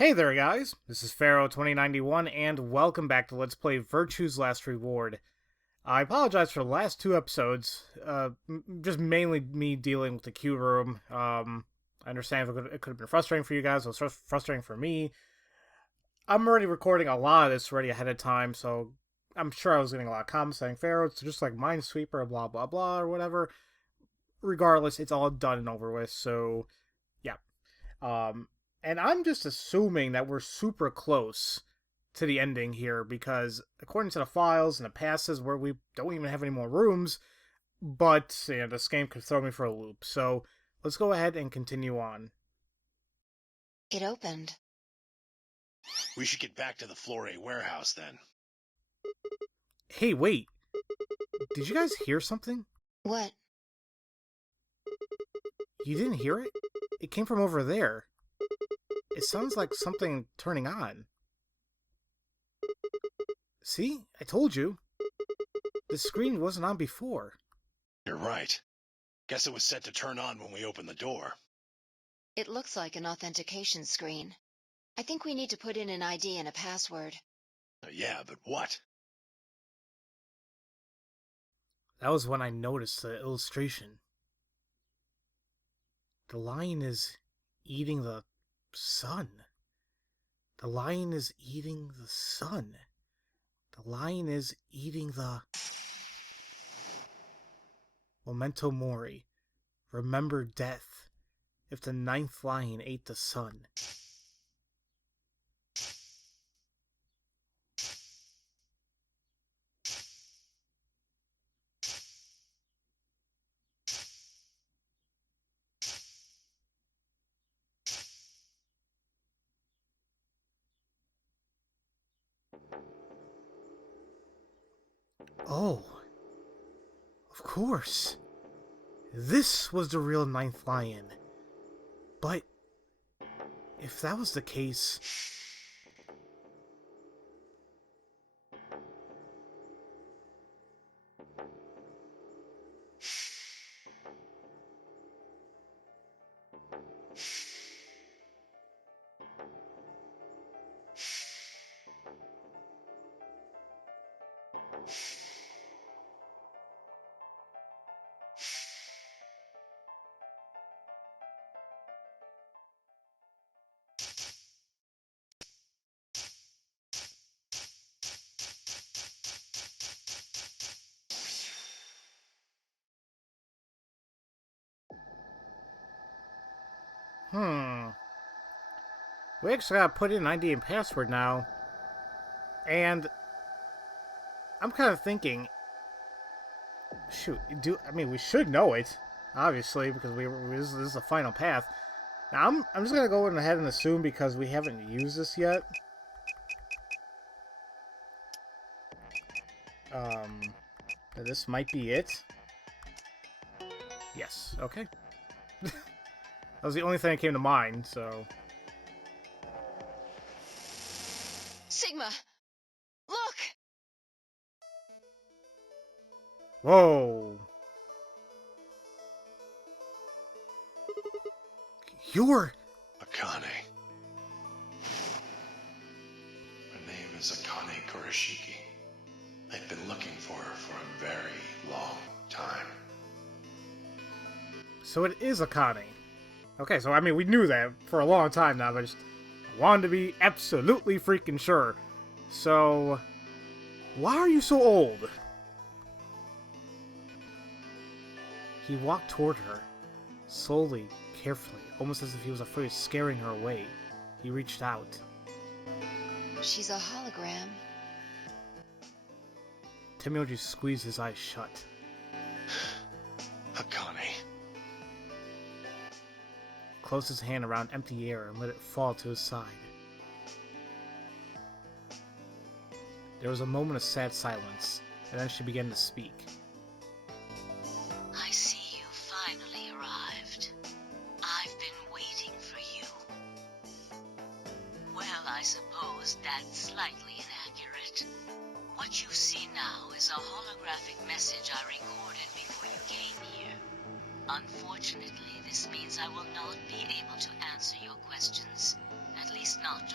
Hey there guys, this is Pharaoh2091 and welcome back to Let's Play Virtue's Last Reward. I apologize for the last two episodes, just mainly me dealing with the queue room. I understand it could have been frustrating for you guys, it was frustrating for me. I'm already recording a lot of this already ahead of time, so I'm sure I was getting a lot of comments saying, Pharaoh, it's just like Minesweeper, blah blah blah, or whatever. Regardless, it's all done and over with, so yeah. Um, and I'm just assuming that we're super close to the ending here because according to the files and the passes where we don't even have any more rooms, but this game could throw me for a loop. So let's go ahead and continue on. It opened. We should get back to the Flore warehouse then. Hey, wait. Did you guys hear something? What? You didn't hear it? It came from over there. It sounds like something turning on. See? I told you. The screen wasn't on before. You're right. Guess it was set to turn on when we opened the door. It looks like an authentication screen. I think we need to put in an ID and a password. Yeah, but what? That was when I noticed the illustration. The lion is eating the sun. The lion is eating the sun. The lion is eating the... Memento Mori. Remember death. If the ninth lion ate the sun. Oh. Of course. This was the real ninth lion. But if that was the case... We actually gotta put in an ID and password now. And I'm kind of thinking, shoot, we should know it, obviously, because this is the final path. Now I'm just gonna go ahead and assume because we haven't used this yet. That this might be it. Yes. Okay. That was the only thing that came to mind. So. Sigma! Look! Whoa. You're... Akane. Her name is Akane Kurashiki. I've been looking for her for a very long time. So it is Akane. Okay, so we knew that for a long time now, but I just wanted to be absolutely freaking sure. So, why are you so old? He walked toward her, slowly, carefully, almost as if he was afraid of scaring her away. He reached out. She's a hologram. Temyoji squeezed his eyes shut. Akane. He closed his hand around empty air and let it fall to his side. There was a moment of sad silence, and then she began to speak. I see you finally arrived. I've been waiting for you. Well, I suppose that's slightly inaccurate. What you see now is a holographic message I recorded before you came here. Unfortunately, this means I will not be able to answer your questions, at least not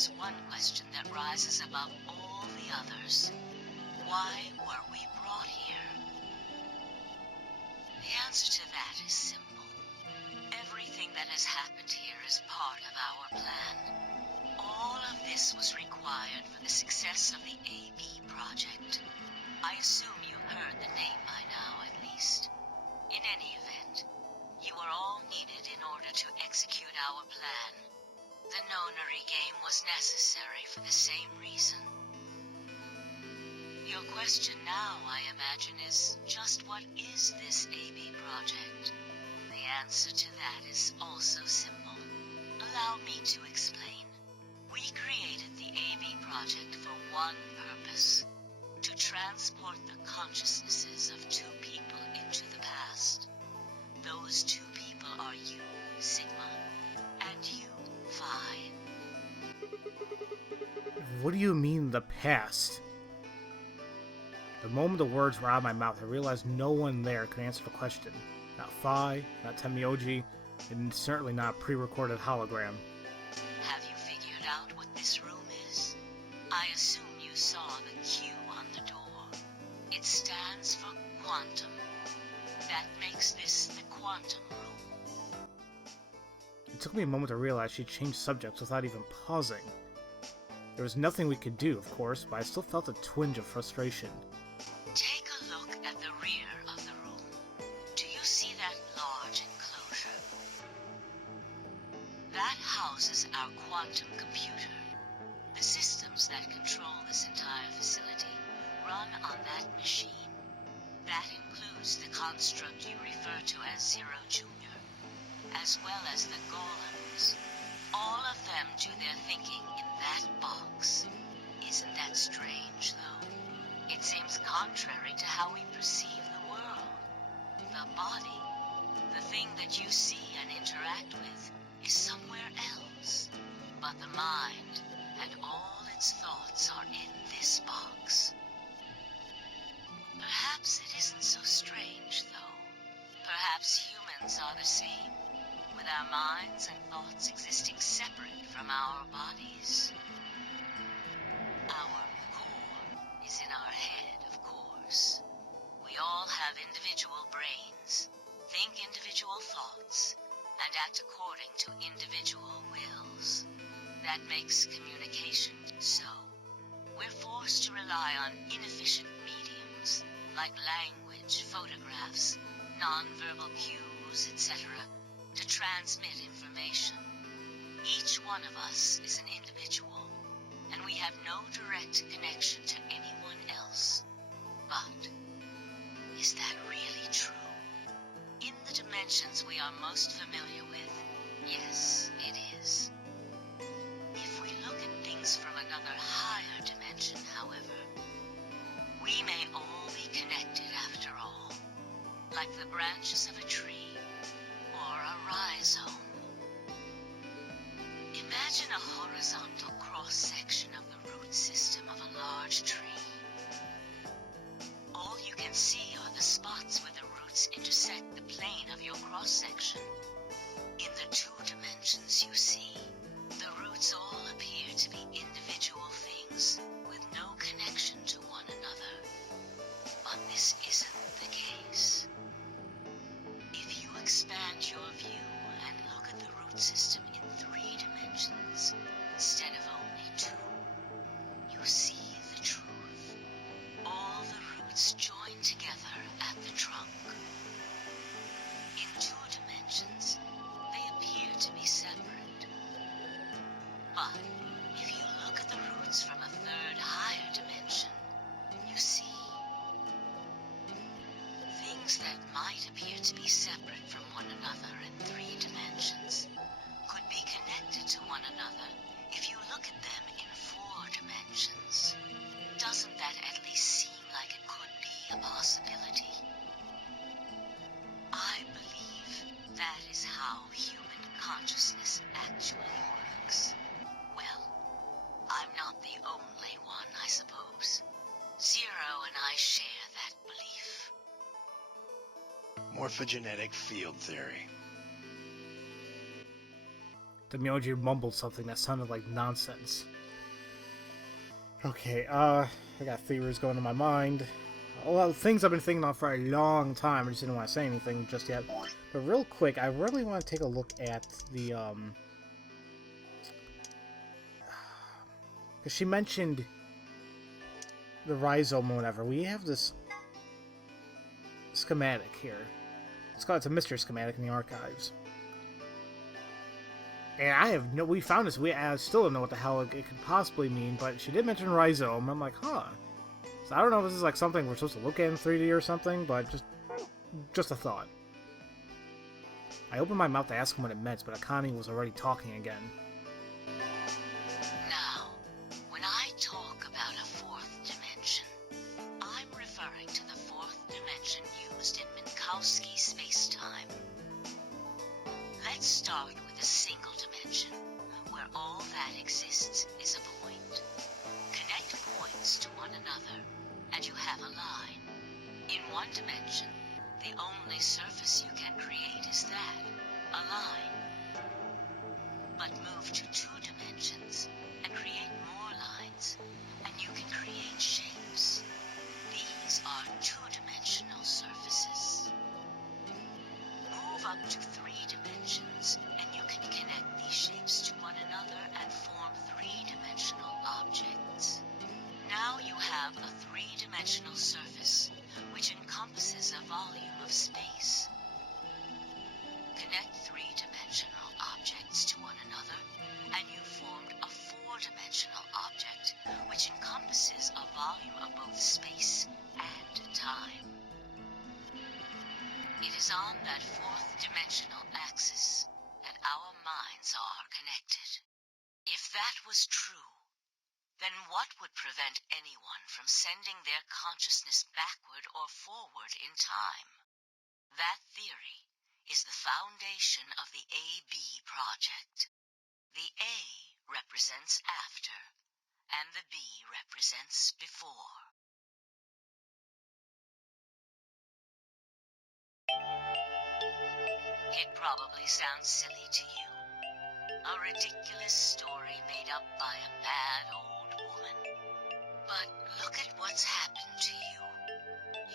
is one question that rises above all the others. Why were we brought here? The answer to that is simple. Everything that has happened here is part of our plan. All of this was required for the success of the AB project. I assume you've heard the name by now, at least. In any event, you are all needed in order to execute our plan. The nonary game was necessary for the same reason. Your question now, I imagine, is just what is this AB project? The answer to that is also simple. Allow me to explain. We created the AB project for one purpose: to transport the consciousnesses of two people into the past. Those two people are you, Sigma, and you, Phi. What do you mean, the past? The moment the words were out of my mouth, I realized no one there could answer the question. Not Phi, not Temioji, and certainly not a pre-recorded hologram. Have you figured out what this room is? I assume you saw the Q on the door. It stands for quantum. That makes this the quantum room. It took me a moment to realize she changed subjects without even pausing. There was nothing we could do, of course, but I still felt a twinge of frustration. Take a look at the rear of the room. Do you see that large enclosure? That houses our quantum computer. The systems that control this entire facility run on that machine. That includes the construct you refer to as Zero Jr., as well as the golems. All of them do their thinking in that box. Isn't that strange, though? It seems contrary to how we perceive the world. The body, the thing that you see and interact with, is somewhere else. But the mind and all its thoughts are in this box. Perhaps it isn't so strange, though. Perhaps humans are the same, with our minds and thoughts existing separate from our bodies. Our core is in our head, of course. We all have individual brains, think individual thoughts, and act according to individual wills. That makes communication so. We're forced to rely on inefficient mediums, like language, photographs, non-verbal cues, etc., to transmit information. Each one of us is an individual, and we have no direct connection to anyone else. But is that really true? In the dimensions we are most familiar with, yes, it is. If we look at things from another higher dimension, however, we may all be connected after all, like the branches of a tree or a rhizome. Imagine a horizontal cross-section of the root system of a large tree. All you can see are the spots where the roots intersect the plane of your cross-section. In the two dimensions you see, the roots all appear to be individual things with no connection to one another. But this isn't the case. If you expand your view and look at the root system in 3 dimensions instead of only 2, you see the truth. All the roots join together at the trunk. In 2 dimensions, they appear to be separate. But if you look at the roots from a 3rd higher dimension, you see things that might appear to be separate from one another in 3 dimensions could be connected to one another if you look at them in 4 dimensions. Doesn't that at least seem like it could be a possibility? I believe that is how human consciousness actually works. Well, I'm not the only one, I suppose. Zero and I share that belief. Morphogenetic field theory. Temioji mumbled something that sounded like nonsense. Okay, I got theories going in my mind. A lot of things I've been thinking on for a long time. I just didn't want to say anything just yet. But real quick, I really want to take a look at the, because she mentioned the rhizome or whatever. We have this schematic here. It's a mystery schematic in the archives. And I have no, we found this, I still don't know what the hell it could possibly mean, but she did mention rhizome. I'm like, huh. So I don't know if this is like something we're supposed to look at in 3D or something, but just a thought. I opened my mouth to ask him what it meant, but Akane was already talking again. Now, when I talk about a fourth dimension, I'm referring to the fourth dimension used in Minkowski space-time. Let's start with a single dimension, where all that exists is a point. Connect points to one another, and you have a line. In one dimension, the only surface you can create is that, a line. But move to two dimensions, and create more lines, and you can create shapes. These are two-dimensional surfaces. Move up to three dimensions, and you can connect these shapes to one another and form three-dimensional objects. Now you have a three-dimensional surface, which encompasses a volume of space. Connect three-dimensional objects to one another, and you formed a four-dimensional object, which encompasses a volume of both space and time. It is on that fourth dimensional axis that our minds are connected. If that was true, then what would prevent anyone from sending their consciousness backward or forward in time? That theory is the foundation of the AB project. The A represents after, and the B represents before. It probably sounds silly to you. A ridiculous story made up by a bad old woman. But look at what's happened to you.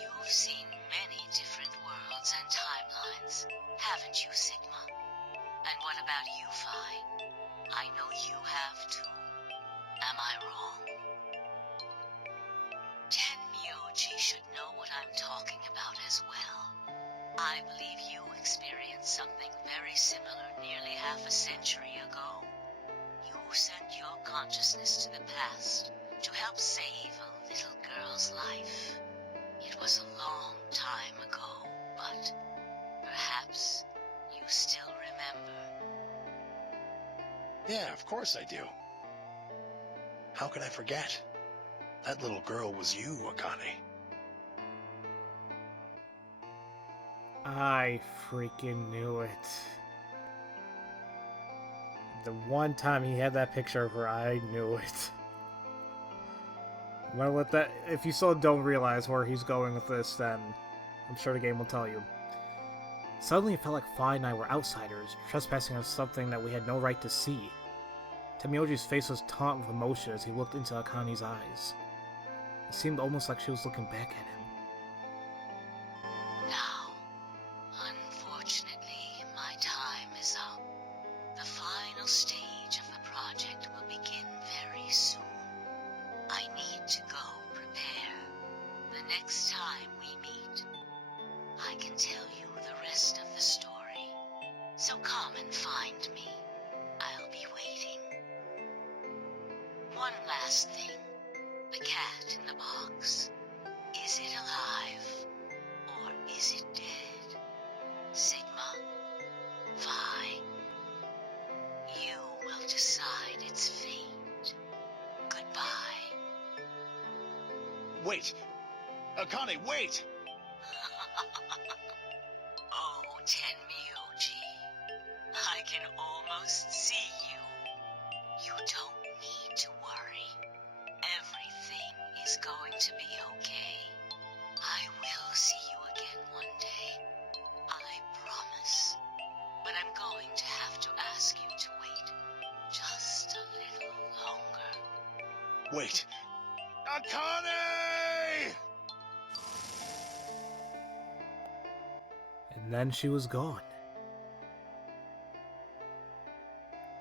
You've seen many different worlds and timelines, haven't you, Sigma? And what about you, Phi? I know you have too. Am I wrong? Tenmyoji should know what I'm talking about as well. I believe you experienced something very similar nearly half a century ago. You sent your consciousness to the past to help save a little girl's life. It was a long time ago, but perhaps you still remember. Yeah, of course I do. How could I forget? That little girl was you, Akane. I freaking knew it. The one time he had that picture of her, I knew it. I'm gonna let that. If you still don't realize where he's going with this, then I'm sure the game will tell you. Suddenly it felt like Phi and I were outsiders, trespassing on something that we had no right to see. Temioji's face was taut with emotion as he looked into Akane's eyes. It seemed almost like she was looking back at him. Now, unfortunately, my time is up. The final stage of the project will begin very soon. I need to go prepare. The next time we meet, I can tell you the rest of the story. So come and find me. I'll be waiting. One last thing. The cat in the box. Is it alive? Or is it dead? Sigma? Phi? You will decide its fate. Goodbye. Wait! Akane, wait! Oh, Tenmyoji. I can almost see you. You don't need to worry. Everything is going to be okay. I will see you again one day. I promise. But I'm going to have to ask you to wait just a little longer. Wait! Connie! And then she was gone.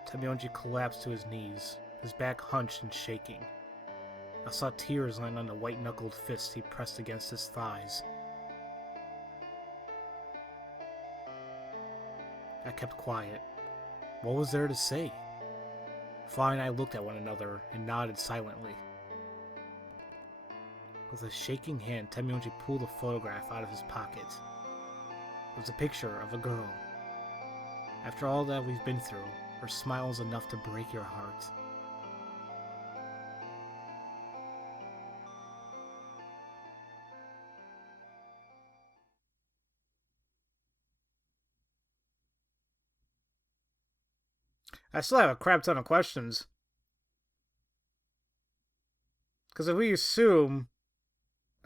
Temyoji collapsed to his knees, his back hunched and shaking. I saw tears land on the white-knuckled fists he pressed against his thighs. I kept quiet. What was there to say? Fa and I looked at one another and nodded silently. With a shaking hand, Temyoji pulled a photograph out of his pocket. It was a picture of a girl. After all that we've been through, her smile is enough to break your heart. I still have a crap ton of questions. Because if we assume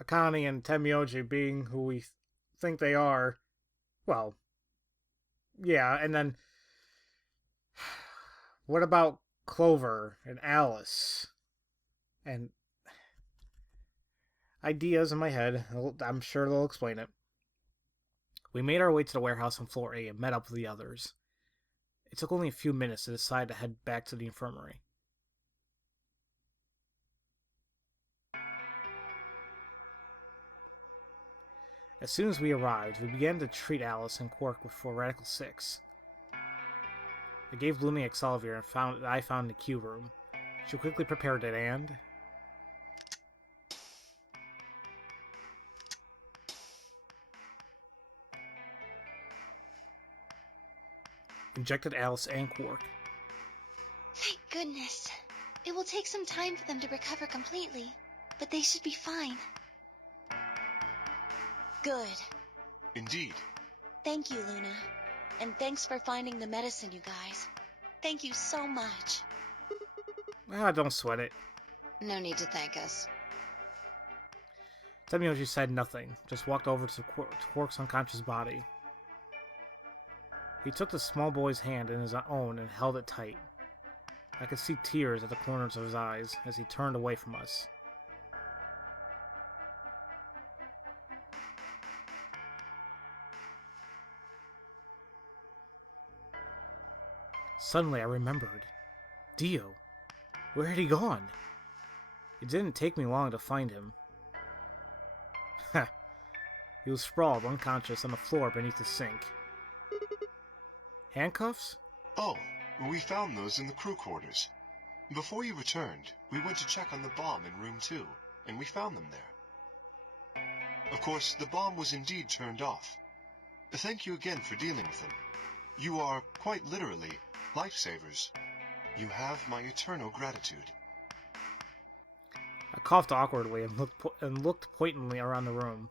Akane and Temyoji being who we think they are, well, yeah, and then what about Clover and Alice? And ideas in my head, I'm sure they'll explain it. We made our way to the warehouse on floor A and met up with the others. It took only a few minutes to decide to head back to the infirmary. As soon as we arrived, we began to treat Alice and Quark for Radical 6. I gave Luna Excelsior and I found the Q room. She quickly prepared it and... injected Alice and Quark. Thank goodness. It will take some time for them to recover completely, but they should be fine. Good. Indeed. Thank you, Luna. And thanks for finding the medicine, you guys. Thank you so much. Don't sweat it. No need to thank us. Temyoji said nothing, just walked over to Quark's unconscious body. He took the small boy's hand in his own and held it tight. I could see tears at the corners of his eyes as he turned away from us. Suddenly I remembered. Dio. Where had he gone? It didn't take me long to find him. He was sprawled unconscious on the floor beneath the sink. Handcuffs? Oh, we found those in the crew quarters. Before you returned, we went to check on the bomb in room 2, and we found them there. Of course, the bomb was indeed turned off. Thank you again for dealing with them. You are, quite literally, lifesavers. You have my eternal gratitude. I coughed awkwardly and looked pointedly around the room.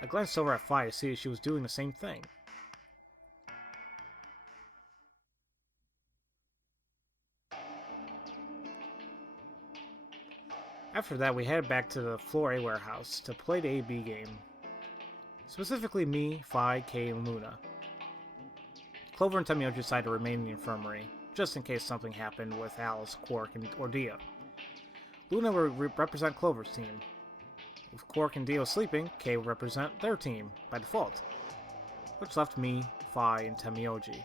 I glanced over at Fi to see if she was doing the same thing. After that, we headed back to the Floor A warehouse to play the AB game. Specifically me, Fi, Kay, and Luna. Clover and Temyoji decided to remain in the infirmary, just in case something happened with Alice, Quark, or Dio. Luna would represent Clover's team. With Quark and Dio sleeping, Kay would represent their team, by default. Which left me, Fi, and Temyoji.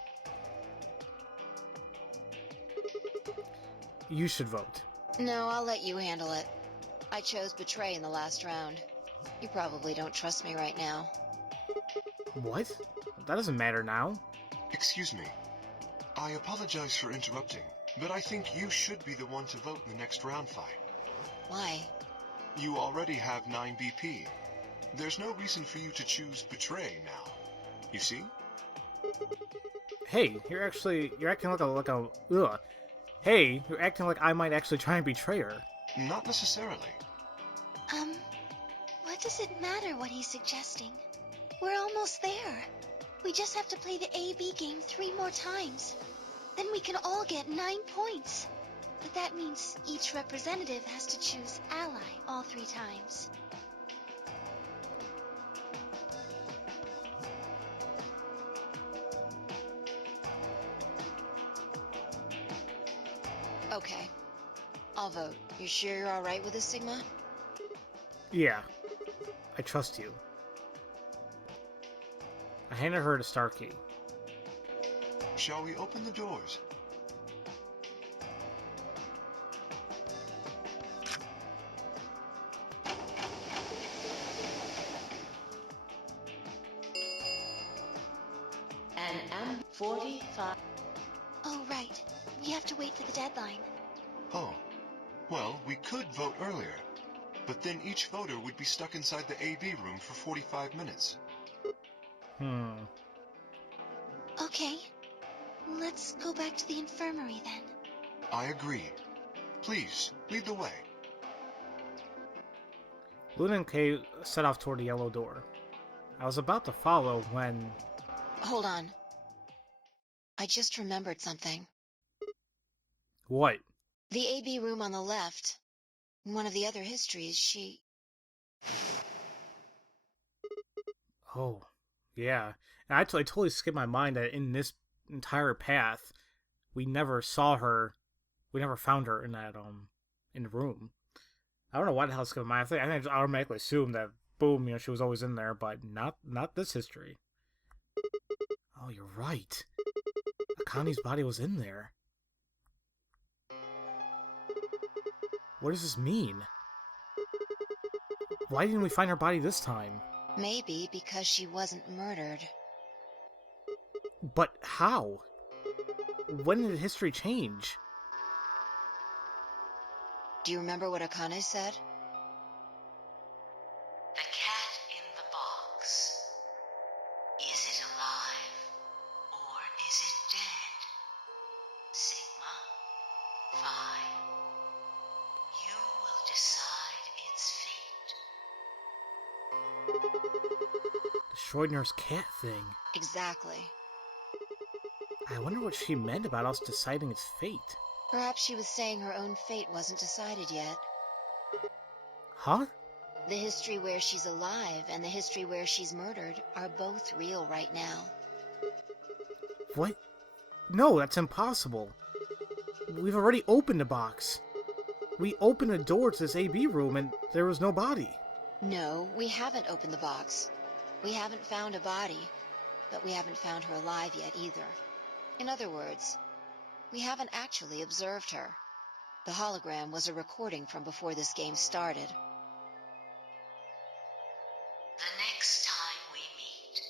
You should vote. No, I'll let you handle it. I chose Betray in the last round. You probably don't trust me right now. What? That doesn't matter now. Excuse me. I apologize for interrupting, but I think you should be the one to vote in the next round fight. Why? You already have 9 BP. There's no reason for you to choose Betray now. You see? Hey, you're acting like a ugh. Hey, you're acting like I might actually try and betray her. Not necessarily. What does it matter what he's suggesting? We're almost there. We just have to play the AB game 3 more times. Then we can all get 9 points. But that means each representative has to choose ally all 3 times. Okay. I'll vote. You sure you're alright with this, Sigma? Yeah, I trust you. I handed her the star key. Shall we open the doors? An M45. Oh, right. We have to wait for the deadline. Oh, well, we could vote earlier, but then each voter would be stuck inside the AB room for 45 minutes. Okay. Let's go back to the infirmary then. I agree. Please, lead the way. Luna and Kay set off toward the yellow door. I was about to follow when... Hold on. I just remembered something. What? The AB room on the left. In one of the other histories, she... Oh, yeah. And I totally skipped my mind that in this entire path, we never saw her. We never found her in that in the room. I don't know why the hell it's skipped my mind. I think I just automatically assumed that boom, she was always in there, but not this history. Oh, you're right. Akani's body was in there. What does this mean? Why didn't we find her body this time? Maybe because she wasn't murdered. But how? When did history change? Do you remember what Akane said? The cat in the box. Is it alive or is it dead? Sigma, Phi. You will decide its fate. The Schrodinger's cat thing. Exactly. I wonder what she meant about us deciding its fate. Perhaps she was saying her own fate wasn't decided yet. Huh? The history where she's alive and the history where she's murdered are both real right now. What? No, that's impossible. We've already opened the box. We opened the door to this AB room and there was no body. No, we haven't opened the box. We haven't found a body, but we haven't found her alive yet either. In other words, we haven't actually observed her. The hologram was a recording from before this game started. The next time we meet,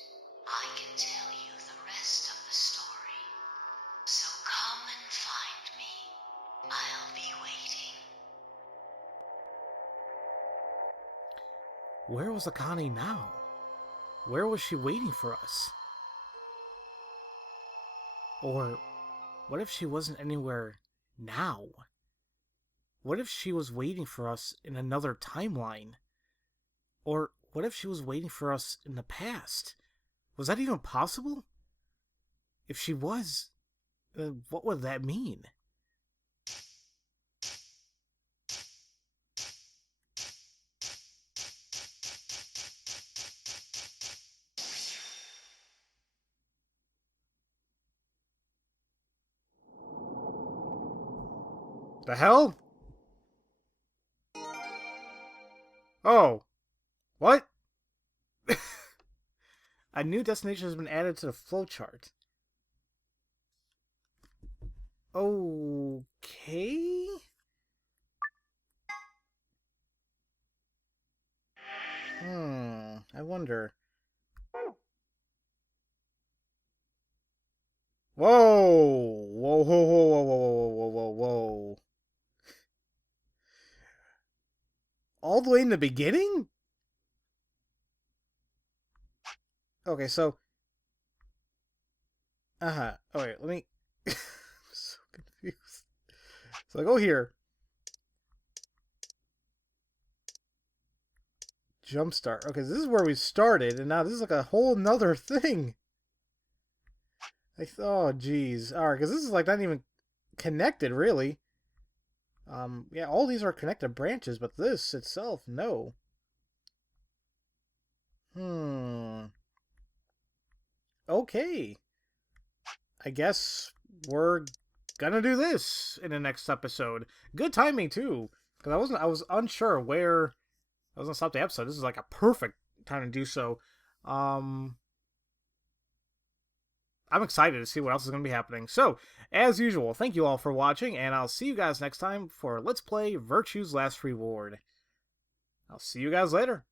I can tell you the rest of the story. So come and find me. I'll be waiting. Where was Akane now? Where was she waiting for us? Or what if she wasn't anywhere now? What if she was waiting for us in another timeline? Or what if she was waiting for us in the past? Was that even possible? If she was, what would that mean? The hell? Oh. What? A new destination has been added to the flowchart. Okay? I wonder. Whoa! Whoa, whoa, whoa, whoa, whoa, whoa, whoa, whoa, whoa. All the way in the beginning? Okay, so... Uh-huh. Okay, let me... I'm so confused. So I go here. Jumpstart. Okay, so this is where we started, and now this is like a whole nother thing. Oh, geez. Alright, because this is like not even connected, really. Yeah, all these are connected branches, but this itself, no. Okay. I guess we're gonna do this in the next episode. Good timing too, because I was unsure where I was gonna stop the episode. This is like a perfect time to do so. I'm excited to see what else is going to be happening. So, as usual, thank you all for watching, and I'll see you guys next time for Let's Play Virtue's Last Reward. I'll see you guys later.